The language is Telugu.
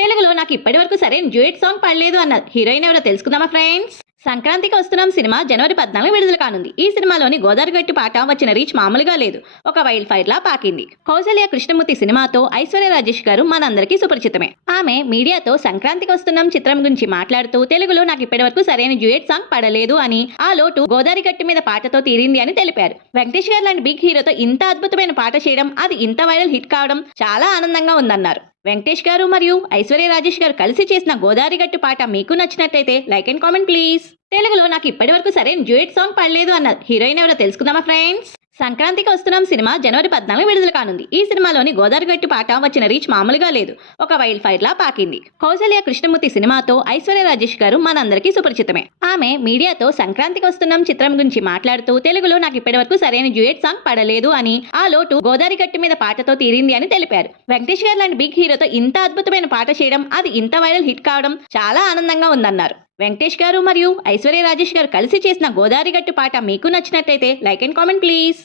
తెలుగులో నాకు ఇప్పటివరకు సరైన డ్యూయట్ సాంగ్ పడలేదు అన్నారు. హీరోయిన్ ఎవరో తెలుసుకుందామా ఫ్రెండ్స్? సంక్రాంతికి వస్తున్నాం సినిమా జనవరి 14 విడుదల కానుంది. ఈ సినిమాలోని గోదావరి గట్టి పాట వచ్చిన రీచ్ మామూలుగా లేదు. ఒక వైల్డ్ ఫైర్ లా పాకింది. కౌసల్య కృష్ణమూర్తి సినిమాతో ఐశ్వర్య రాజేష్ గారు మనందరికీ సుపరిచితమే. ఆమె మీడియాతో సంక్రాంతికి వస్తున్నాం చిత్రం గురించి మాట్లాడుతూ తెలుగులో నాకు ఇప్పటివరకు సరైన డ్యూయట్ సాంగ్ పడలేదు అని, ఆ లోటు గోదావరి గట్టి మీద పాటతో తీరింది అని తెలిపారు. వెంకటేష్ గారు లాంటి బిగ్ హీరోతో ఇంత అద్భుతమైన పాట చేయడం, అది ఇంత వైరల్ హిట్ కావడం చాలా ఆనందంగా ఉందన్నారు. వెంకటేష్ గారు మరియు ఐశ్వర్య రాజేష్ గారు కలిసి చేసిన గోదావరి గట్టు పాట మీకు నచ్చినట్లయితే లైక్ అండ్ కామెంట్ ప్లీజ్. తెలుగులో నాకు ఇప్పటివరకు సరైన డ్యూయట్ సాంగ్ పడలేదు అన్నారు. హీరోయిన్ ఎవరో తెలుసుకుందామా ఫ్రెండ్స్? సంక్రాంతికి వస్తున్నాం సినిమా జనవరి 14 విడుదల కానుంది. ఈ సినిమాలోని గోదావరి గట్టి పాట వచ్చిన రీచ్ మామూలుగా లేదు. ఒక వైల్డ్ ఫైర్ లా పాకింది. కౌసల్య కృష్ణమూర్తి సినిమాతో ఐశ్వర్య రాజేష్ గారు మనందరికీ సుపరిచితమే. ఆమె మీడియాతో సంక్రాంతికి వస్తున్నాం చిత్రం గురించి మాట్లాడుతూ తెలుగులో నాకు ఇప్పటివరకు సరైన డ్యూయట్ సాంగ్ పడలేదు అని, ఆ లోటు గోదావరి గట్టి మీద పాటతో తీరింది అని తెలిపారు. వెంకటేష్ గారు లాంటి బిగ్ హీరోతో ఇంత అద్భుతమైన పాట చేయడం, అది ఇంత వైరల్ హిట్ కావడం చాలా ఆనందంగా ఉందన్నారు. వెంకటేష్ గారు మరియు ఐశ్వర్య రాజేష్ గారు కలిసి చేసిన గోదావరి గట్టు పాట మీకు నచ్చినట్లయితే లైక్ అండ్ కామెంట్ ప్లీజ్.